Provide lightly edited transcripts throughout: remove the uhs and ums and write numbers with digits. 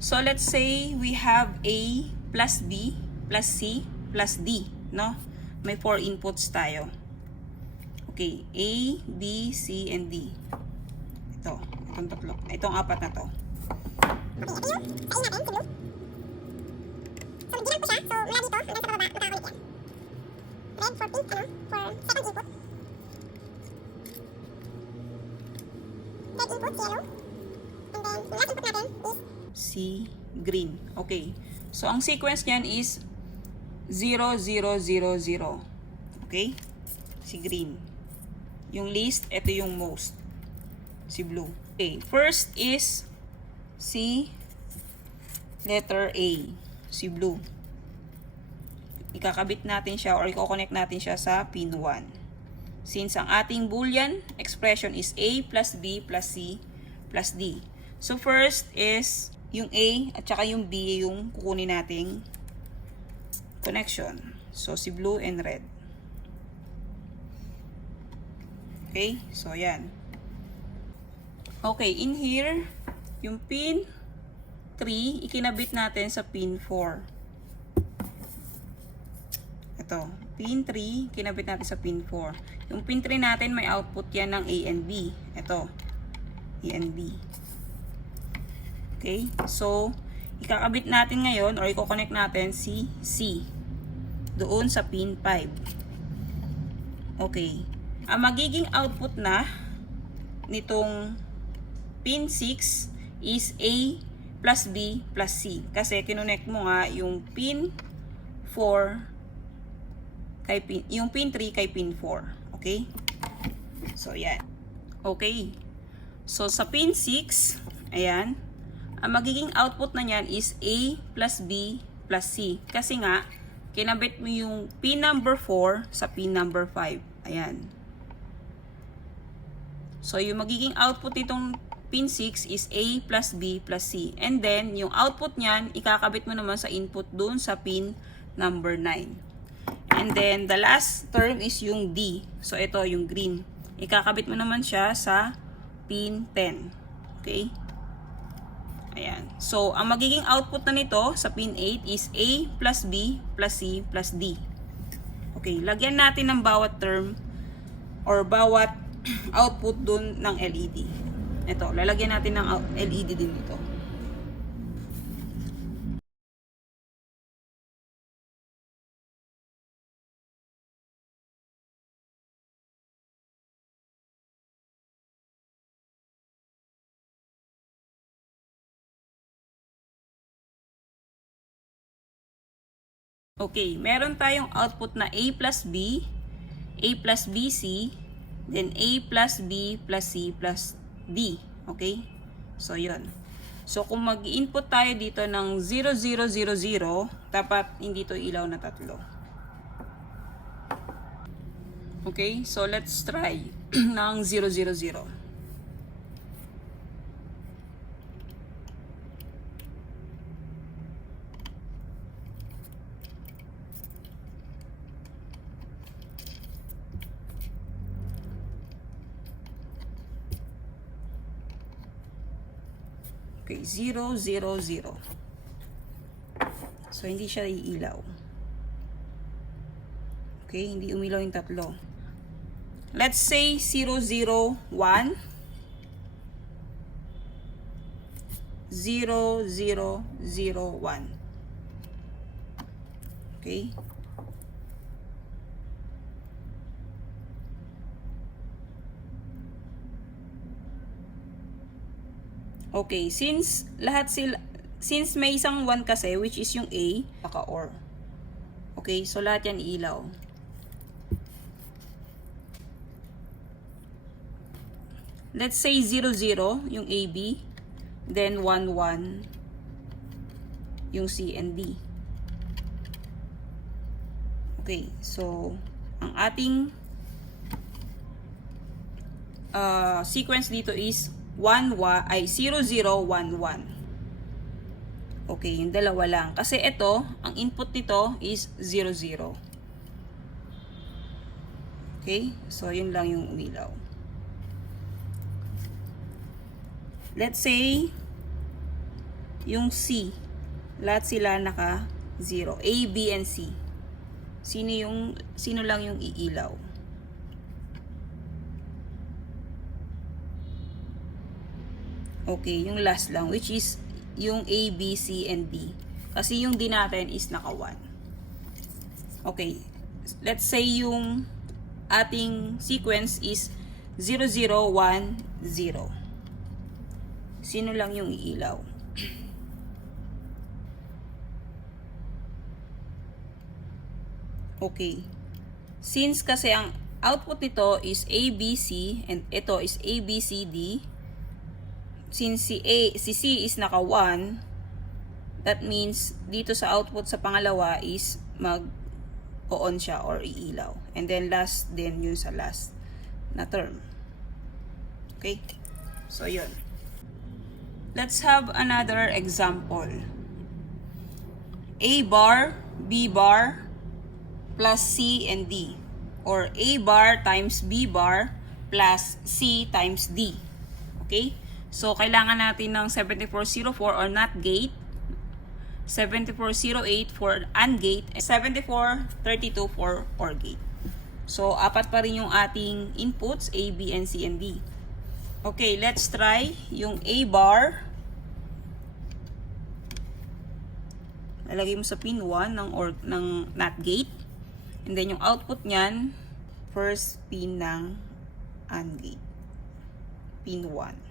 So let's say we have A plus B plus C plus D, no? May 4 inputs tayo. Okay, A, B, C, and D. Itong tatlo. Itong apat na to. Okay, ito yung sa A natin, sa blue. So, ginag ko siya. So, mula dito, hanggang sa baba, magkakakulit yan. Red for pink, for second input. Red input, yellow. And then, yung last input natin is C, green. Okay. So, ang sequence niyan is 0, 0, 0, 0. Okay? Si green. Yung least, ito yung most. Si blue. Okay. First is si letter A. Si blue. Ikakabit natin siya or i-connect natin siya sa pin 1. Since ang ating boolean expression is A plus B plus C plus D. So, first is yung A at saka yung B yung kukunin nating connection. So, si blue and red. Okay? So, yan. Okay, in here, yung pin 3, ikinabit natin sa pin 4. Ito, pin 3, kinabit natin sa pin 4. Yung pin 3 natin, may output yan ng A and B. Ito, A and B. Okay? So, ikakabit natin ngayon or i-connect natin si C doon sa pin 5. Okay. Ang magiging output na nitong pin 6 is A plus B plus C. Kasi kinonect mo nga yung pin 4 kay pin, yung pin 3 kay pin 4. Okay? So, yan. Okay. So, sa pin 6, ayan, ang magiging output na niyan is A plus B plus C. Kasi nga, kinabit mo yung pin number 4 sa pin number 5. Ayan. So, yung magiging output nitong pin 6 is A plus B plus C. And then, yung output niyan, ikakabit mo naman sa input dun sa pin number 9. And then, the last term is yung D. So, ito yung green. Ikakabit mo naman siya sa pin 10. Okay? Ayan. So, ang magiging output na nito sa pin 8 is A plus B plus C plus D. Okay, lagyan natin ng bawat term or bawat output dun ng LED. Ito, lalagyan natin ng LED din dito. Okay, meron tayong output na A plus B, A plus BC, then A plus B plus C plus D. Okay? So, yun. So, kung mag-input tayo dito ng 0, 0, 0, 0, dapat hindi to ilaw na tatlo. Okay? So, let's try ng 0, 0, 0. Okay, 0, 0, 0. So, hindi siya iilaw. Okay, hindi umilaw yung tatlo. Let's say 0, 0, 1. 0, 0, 0, 1. Okay. Okay, since may isang 1 kasi, which is yung A, naka-OR. Okay, so lahat yan ilaw. Let's say 0, 0, yung AB, then 1, 1, yung C and D. Okay, so, ang ating sequence dito is 0, 0, 1, 1. Okay, yung dalawa lang. Kasi ito, ang input nito is 0, 0. Okay, so yun lang yung umilaw. Let's say yung C. Lahat sila naka 0. A, B, and C. Sino lang yung iilaw? Okay, yung last lang, which is yung A, B, C, and D. Kasi yung D natin is naka 1. Okay, let's say yung ating sequence is 0, 0, 1, 0. Sino lang yung iilaw? Okay. Since kasi ang output nito is A, B, C, and ito is A, B, C, D, since si C is naka 1, that means dito sa output sa pangalawa is mag-on siya or iilaw. And then last din yun sa last na term. Okay? So, yun. Let's have another example. A bar, B bar, plus C and D. Or A bar times B bar plus C times D. Okay? So, kailangan natin ng 7404 or NOT gate, 7408 for AND gate, and 7432 for OR gate. So, apat pa rin yung ating inputs, A, B, and C, and D. Okay, let's try yung A bar. Lalagay mo sa pin 1 ng NOT gate. And then yung output niyan, first pin ng AND gate. Pin 1.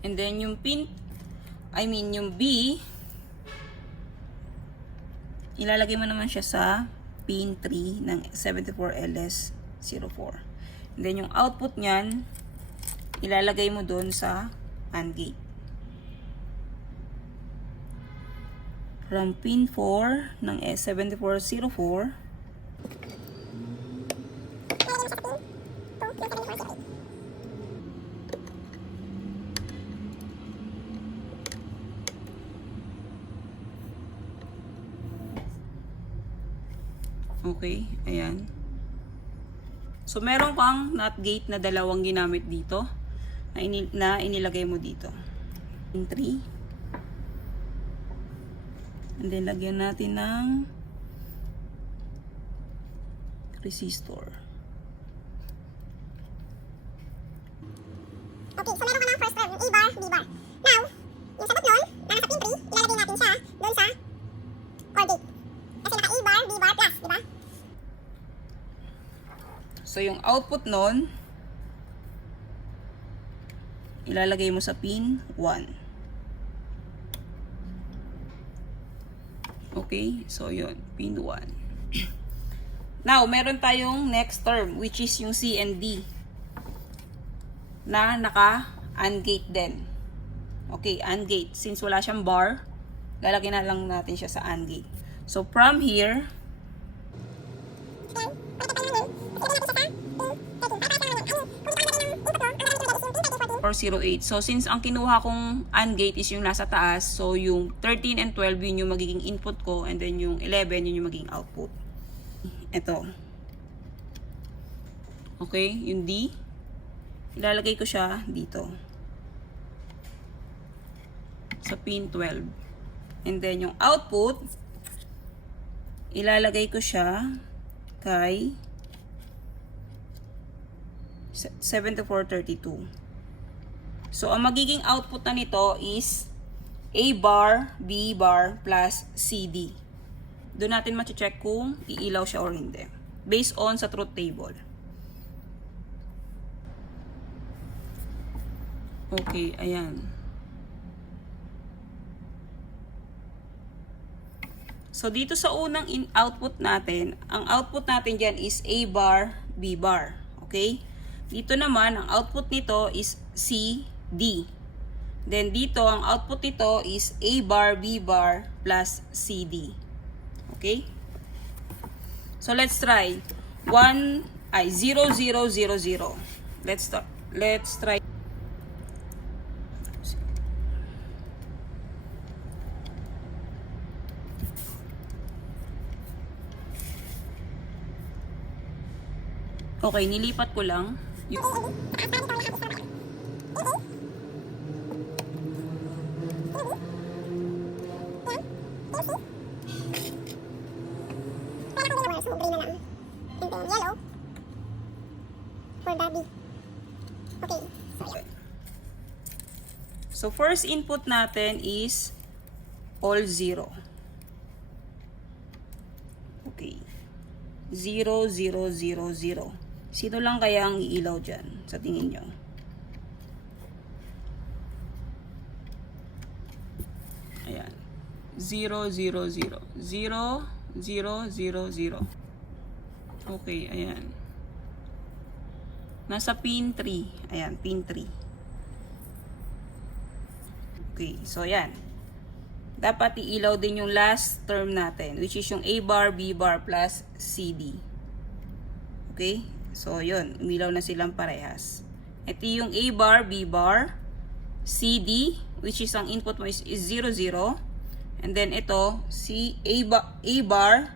And then yung yung B, ilalagay mo naman siya sa pin 3 ng 74LS04. And then yung output niyan, ilalagay mo doon sa AND gate. From pin 4 ng S7404, okay, ayan. So, meron kang NOT gate na dalawang ginamit dito na inilagay mo dito. Pin 3. And then, lagyan natin ng resistor. Okay, so meron ka ng first term, A bar, B bar. Now, yung sagot nun, na nasa pin 3, ilalagay natin siya doon sa OR gate. Kasi naka A bar, B bar plus, di ba? So, yung output nun, ilalagay mo sa pin 1. Okay? So, yun. Pin 1. Now, meron tayong next term, which is yung C and D, na naka-AND gate din. Okay, AND gate. Since wala siyang bar, lalagyan na lang natin siya sa AND gate. So, from here, 408. So, since ang kinuha kong AND gate is yung nasa taas, so yung 13 and 12 yun yung magiging input ko, and then yung 11 yun yung magiging output. Ito. Okay, yung D, ilalagay ko siya dito. Sa pin 12. And then yung output, ilalagay ko siya kay 7432. So, ang magiging output na nito is A bar, B bar, plus CD. Doon natin ma-check kung iilaw siya or hindi. Based on sa truth table. Okay, ayan. So, dito sa unang output natin, ang output natin dyan is A bar, B bar. Okay? Dito naman, ang output nito is C, D. Then, dito, ang output nito is A bar, B bar, plus CD. Okay? So, let's try. 0, 0, 0, 0. Let's try. Okay, nilipat ko lang. So, green na lang. And then, yellow. For Barbie. Okay. So, yeah. So, first input natin is all 0. Okay. 0, 0, 0, 0. Sino lang kaya ang iilaw dyan sa tingin nyo? Ayan. 0, 0, 0. 0, 0, 0, 0. Okay, ayan. Nasa pin 3. Ayan, pin 3. Okay, so ayan. Dapat iilaw din yung last term natin, which is yung A bar, B bar plus CD. Okay? So, yun. Umilaw na silang parehas. Ito yung A bar, B bar, CD, which is ang input mo is 0, 0. And then ito, A bar,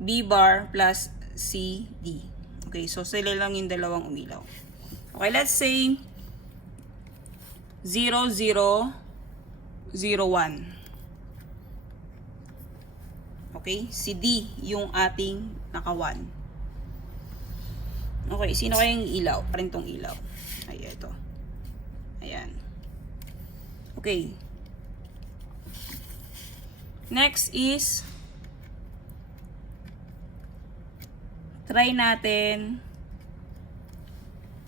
B bar plus CD. Okay, so sila lang yung dalawang umilaw. Okay, let's say 0, 0, 0, 1. Okay, si D yung ating naka 1. Okay, sino kayang ilaw? Parin tong ilaw. Ay, ito. Ayan. Okay. Next is try natin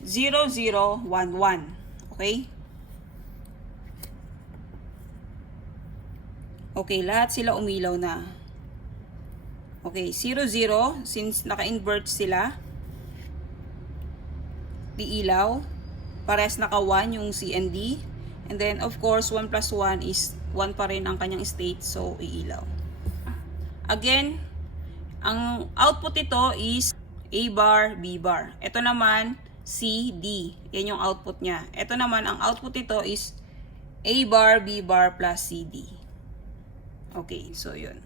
0, 0, 1, 1. Okay? Okay, lahat sila umilaw na. Okay, 0, 0, since naka-invert sila, iilaw. Parehas naka 1 yung C and D. And then, of course, 1 plus 1 is 1 pa rin ang kanyang state, so iilaw. Again, ang output ito is A bar, B bar. Ito naman, C, D. Yan yung output niya. Ito naman, ang output ito is A bar, B bar plus C, D. Okay, so yun.